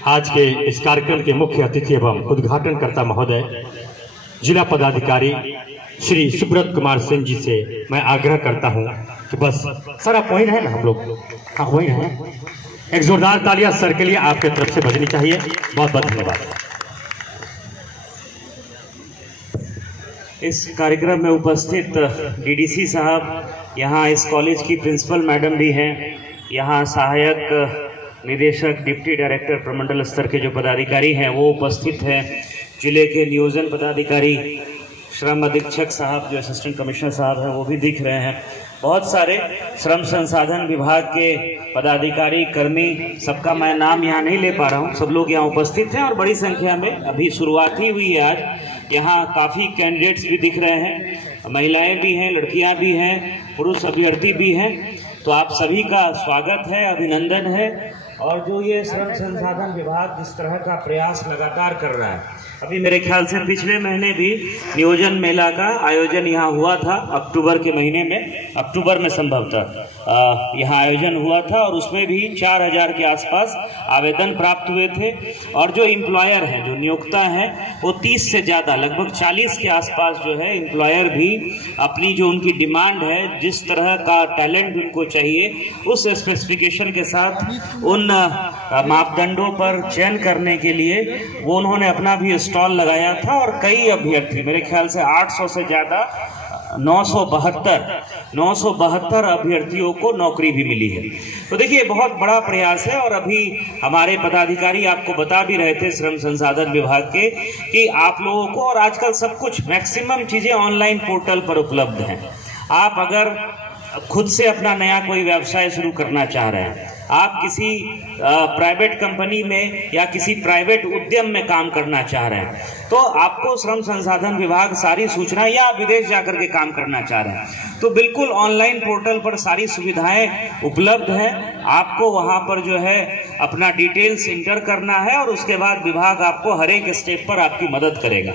आज के इस कार्यक्रम के मुख्य अतिथि एवं उद्घाटनकर्ता महोदय जिला पदाधिकारी श्री सुब्रत कुमार सिंह जी से मैं आग्रह करता हूं कि बस सर आप वहीं रहें ना, हम लोग हाँ वहीं रहें। एक जोरदार तालियां सर के लिए आपके तरफ से बजनी चाहिए। बहुत बहुत धन्यवाद। इस कार्यक्रम में उपस्थित डीडीसी साहब, यहाँ इस कॉलेज की प्रिंसिपल मैडम भी हैं, यहाँ सहायक निदेशक डिप्टी डायरेक्टर प्रमंडल स्तर के जो पदाधिकारी हैं वो उपस्थित हैं, जिले के नियोजन पदाधिकारी श्रम अधीक्षक साहब जो असिस्टेंट कमिश्नर साहब हैं वो भी दिख रहे हैं, बहुत सारे श्रम संसाधन विभाग के पदाधिकारी कर्मी, सबका मैं नाम यहाँ नहीं ले पा रहा हूँ, सब लोग यहाँ उपस्थित हैं और बड़ी संख्या में अभी शुरुआत ही हुई है आज। यहाँ काफ़ी कैंडिडेट्स भी दिख रहे हैं, महिलाएं भी हैं, लड़कियां भी हैं, पुरुष अभ्यर्थी भी हैं, तो आप सभी का स्वागत है, अभिनंदन है। और जो ये श्रम संसाधन विभाग इस तरह का प्रयास लगातार कर रहा है, अभी मेरे ख्याल से पिछले महीने भी नियोजन मेला का आयोजन यहाँ हुआ था, अक्टूबर के महीने में, अक्टूबर में संभवतः यहाँ आयोजन हुआ था और उसमें भी 4000 के आसपास आवेदन प्राप्त हुए थे। और जो एम्प्लॉयर हैं, जो नियोक्ता हैं, वो 30 से ज़्यादा, लगभग 40 के आसपास जो है एम्प्लॉयर भी अपनी जो उनकी डिमांड है, जिस तरह का टैलेंट उनको चाहिए, उस स्पेसिफिकेशन के साथ उन मापदंडों पर चयन करने के लिए वो उन्होंने अपना भी स्टॉल लगाया था और कई अभ्यर्थी, मेरे ख्याल से 800 से ज़्यादा 972 अभ्यर्थियों को नौकरी भी मिली है। तो देखिए बहुत बड़ा प्रयास है। और अभी हमारे पदाधिकारी आपको बता भी रहे थे श्रम संसाधन विभाग के कि आप लोगों को, और आजकल सब कुछ मैक्सिमम चीज़ें ऑनलाइन पोर्टल पर उपलब्ध हैं। आप अगर खुद से अपना नया कोई व्यवसाय शुरू करना चाह रहे हैं, आप किसी प्राइवेट कंपनी में या किसी प्राइवेट उद्यम में काम करना चाह रहे हैं, तो आपको श्रम संसाधन विभाग सारी सूचना, या आप विदेश जाकर के काम करना चाह रहे हैं तो बिल्कुल ऑनलाइन पोर्टल पर सारी सुविधाएं उपलब्ध हैं। आपको वहां पर जो है अपना डिटेल्स इंटर करना है और उसके बाद विभाग आपको हर एक स्टेप पर आपकी मदद करेगा।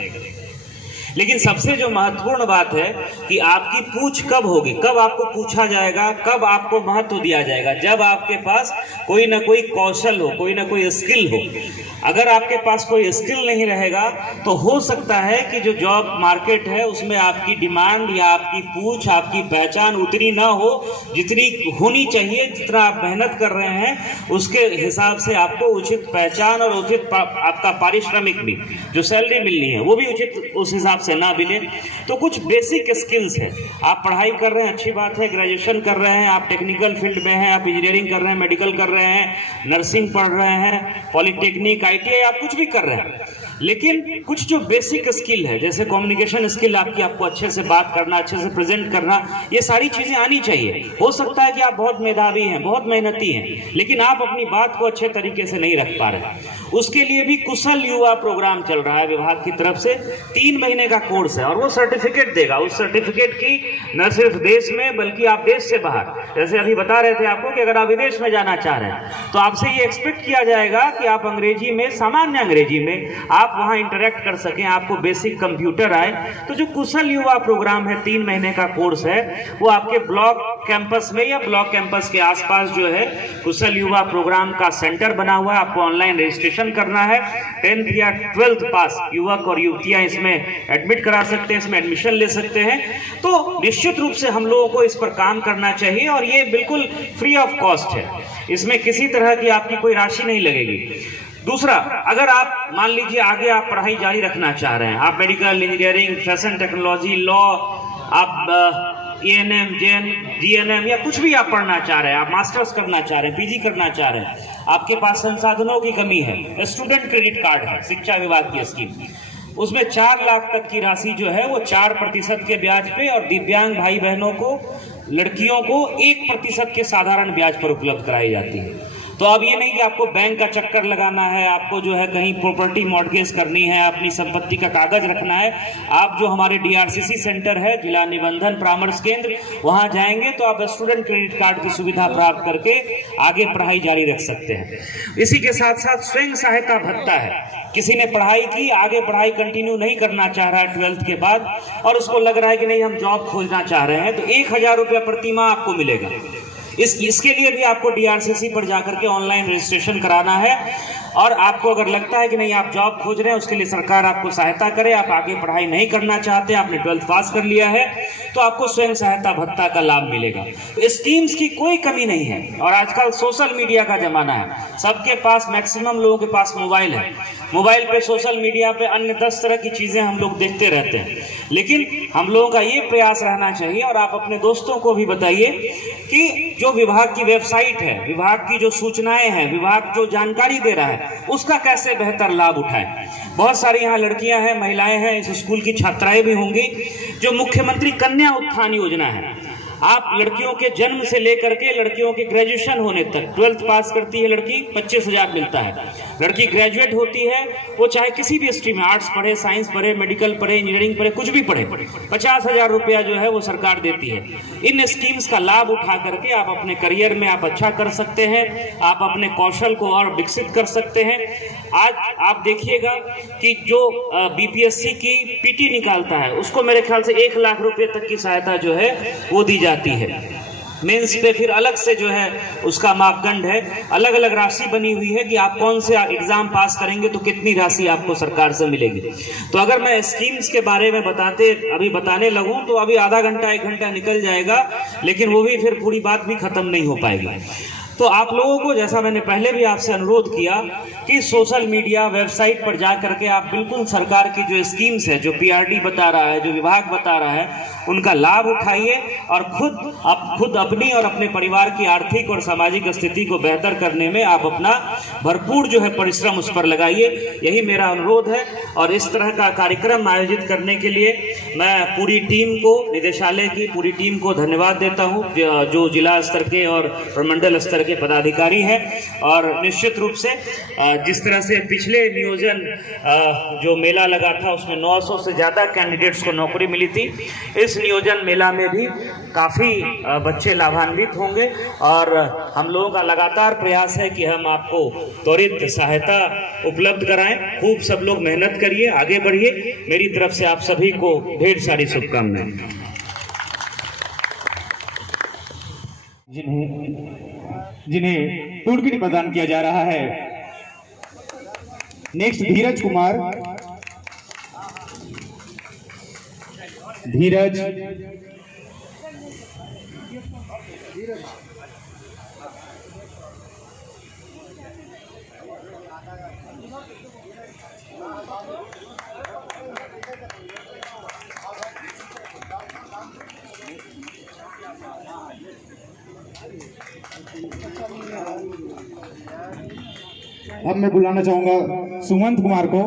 लेकिन सबसे जो महत्वपूर्ण बात है कि आपकी पूछ कब होगी, कब आपको पूछा जाएगा, कब आपको महत्व दिया जाएगा, जब आपके पास कोई ना कोई कौशल हो, कोई ना कोई स्किल हो। अगर आपके पास कोई स्किल नहीं रहेगा तो हो सकता है कि जो जॉब मार्केट है उसमें आपकी डिमांड या आपकी पूछ, आपकी पहचान उतनी ना हो जितनी होनी चाहिए। जितना आप मेहनत कर रहे हैं उसके हिसाब से आपको उचित पहचान और उचित आपका पारिश्रमिक भी, जो सैलरी मिलनी है, वो भी उचित उस हिसाब से ना मिले। तो कुछ बेसिक स्किल्स है। आप पढ़ाई कर रहे हैं, अच्छी बात है, ग्रेजुएशन कर रहे हैं, आप टेक्निकल फील्ड में हैं, आप इंजीनियरिंग कर रहे हैं, मेडिकल कर रहे हैं, नर्सिंग पढ़ रहे हैं, पॉलिटेक्निक, ITI, आप कुछ भी कर रहे हैं, लेकिन कुछ जो बेसिक स्किल है, जैसे कम्युनिकेशन स्किल आपको अच्छे से बात करना, अच्छे से प्रेजेंट करना, ये सारी चीज़ें आनी चाहिए। हो सकता है कि आप बहुत मेधावी हैं, बहुत मेहनती हैं, लेकिन आप अपनी बात को अच्छे तरीके से नहीं रख पा रहे। उसके लिए भी कुशल युवा प्रोग्राम चल रहा है विभाग की तरफ से। 3 महीने का कोर्स है और वो सर्टिफिकेट देगा। उस सर्टिफिकेट की न सिर्फ देश में बल्कि आप देश से बाहर, जैसे अभी बता रहे थे आपको कि अगर आप विदेश में जाना चाह रहे हैं तो आपसे ये एक्सपेक्ट किया जाएगा कि आप अंग्रेजी में, सामान्य अंग्रेजी में आप वहाँ इंटरेक्ट कर सकें, आपको बेसिक कंप्यूटर आए। तो जो कुशल युवा प्रोग्राम है, 3 महीने का कोर्स है, वो आपके ब्लॉक कैंपस में या ब्लॉक कैंपस के आसपास जो है कुशल युवा प्रोग्राम का सेंटर बना हुआ है। आपको ऑनलाइन रजिस्ट्रेशन करना है। 10th या 12th पास युवक और युवतियां इसमें एडमिट करा सकते हैं, इसमें एडमिशन ले सकते हैं। तो निश्चित रूप से हम लोगों को इस पर काम करना चाहिए और ये बिल्कुल फ्री ऑफ कॉस्ट है, इसमें किसी तरह की आपकी कोई राशि नहीं लगेगी। दूसरा, अगर आप मान लीजिए आगे आप पढ़ाई जारी रखना चाह रहे हैं, आप medical, engineering, fashion technology, law, आप ANM, GNM या कुछ भी आप पढ़ना चाह रहे हैं, आप मास्टर्स करना चाह रहे हैं, PG करना चाह रहे हैं, आपके पास संसाधनों की कमी है, स्टूडेंट क्रेडिट कार्ड है शिक्षा विभाग की स्कीम, उसमें 4 लाख तक की राशि जो है वो 4% के ब्याज पे, और दिव्यांग भाई बहनों को, लड़कियों को 1% के साधारण ब्याज पर उपलब्ध कराई जाती है। तो अब ये नहीं कि आपको बैंक का चक्कर लगाना है, आपको जो है कहीं प्रॉपर्टी मॉर्गेज करनी है, अपनी संपत्ति का कागज रखना है। आप जो हमारे DRCC सेंटर है, जिला निबंधन परामर्श केंद्र, वहाँ जाएंगे तो आप स्टूडेंट क्रेडिट कार्ड की सुविधा प्राप्त करके आगे पढ़ाई जारी रख सकते हैं। इसी के साथ साथ स्वयं सहायता भत्ता है। किसी ने पढ़ाई की, आगे पढ़ाई कंटिन्यू नहीं करना चाह रहा है 12th के बाद, और उसको लग रहा है कि नहीं हम जॉब खोजना चाह रहे हैं, तो 1000 रुपया प्रति माह आपको मिलेगा। इसके लिए भी आपको DRCC पर जाकर के ऑनलाइन रजिस्ट्रेशन कराना है। और आपको अगर लगता है कि नहीं आप जॉब खोज रहे हैं, उसके लिए सरकार आपको सहायता करे, आप आगे पढ़ाई नहीं करना चाहते, आपने 12th पास कर लिया है, तो आपको स्वयं सहायता भत्ता का लाभ मिलेगा। तो स्कीम्स की कोई कमी नहीं है। और आजकल सोशल मीडिया का जमाना है, सबके पास, मैक्सिमम लोगों के पास मोबाइल है। मोबाइल पे, सोशल मीडिया पे अन्य 10 तरह की चीज़ें हम लोग देखते रहते हैं। लेकिन हम लोगों का ये प्रयास रहना चाहिए, और आप अपने दोस्तों को भी बताइए कि जो विभाग की वेबसाइट है, विभाग की जो सूचनाएं हैं, विभाग जो जानकारी दे रहा है, उसका कैसे बेहतर लाभ उठाएं। बहुत सारी यहाँ लड़कियां हैं, महिलाएं हैं, इस स्कूल की छात्राएं भी होंगी। जो मुख्यमंत्री कन्या उत्थान योजना है, आप लड़कियों के जन्म से लेकर के लड़कियों के ग्रेजुएशन होने तक, 12th पास करती है लड़की, 25,000 मिलता है। लड़की ग्रेजुएट होती है, वो चाहे किसी भी स्ट्रीम में, आर्ट्स पढ़े, साइंस पढ़े, मेडिकल पढ़े, इंजीनियरिंग पढ़े, कुछ भी पढ़े, 50,000 रुपया जो है वो सरकार देती है। इन स्कीम्स का लाभ उठा करके आप अपने करियर में आप अच्छा कर सकते हैं, आप अपने कौशल को और विकसित कर सकते हैं। आज आप देखिएगा कि जो बीपीएससी की पीटी निकालता है, उसको मेरे ख्याल से 1 लाख रुपए तक की सहायता जो है वो दी जाती है। मेंस पे फिर अलग से जो है उसका मापदंड है, अलग अलग राशि बनी हुई है कि आप कौन से एग्जाम पास करेंगे तो कितनी राशि आपको सरकार से मिलेगी। तो अगर मैं स्कीम्स के बारे में अभी बताने लगूं तो अभी आधा घंटा 1 घंटा निकल जाएगा, लेकिन वो भी फिर पूरी बात भी खत्म नहीं हो पाएगी। तो आप लोगों को, जैसा मैंने पहले भी आपसे अनुरोध किया कि सोशल मीडिया वेबसाइट पर जा करके आप बिल्कुल सरकार की जो स्कीम्स है, जो पीआरडी बता रहा है, जो विभाग बता रहा है, उनका लाभ उठाइए और खुद अपनी और अपने परिवार की आर्थिक और सामाजिक स्थिति को बेहतर करने में आप अपना भरपूर जो है परिश्रम उस पर लगाइए। यही मेरा अनुरोध है। और इस तरह का कार्यक्रम आयोजित करने के लिए मैं पूरी टीम को, निदेशालय की पूरी टीम को धन्यवाद देता हूँ, जो जिला स्तर के और प्रमंडल स्तर के पदाधिकारी हैं। और निश्चित रूप से जिस तरह से पिछले नियोजन जो मेला लगा था उसमें 900 से ज़्यादा कैंडिडेट्स को नौकरी मिली थी, इस नियोजन मेला में भी काफ़ी बच्चे लाभान्वित होंगे। और हम लोगों का लगातार प्रयास है कि हम आपको त्वरित सहायता उपलब्ध कराएं। खूब सब लोग मेहनत करिए, आगे बढ़िए। मेरी तरफ से आप सभी को ढेर सारी शुभकामनाएं। जिन्हें टूलकिट प्रदान किया जा रहा है। नेक्स्ट धीरज कुमार। धीरज अब मैं बुलाना चाहूंगा सुमंत कुमार को।